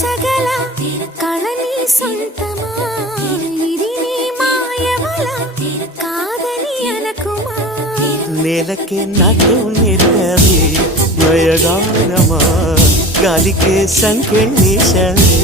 మార్చగల కళని సొంతమా ఇది నీ మాయవల కాదని అనకుమా నేలకే నాటు నేర్పవి నయగానమా గాలికే సంకెళ్ళేశవే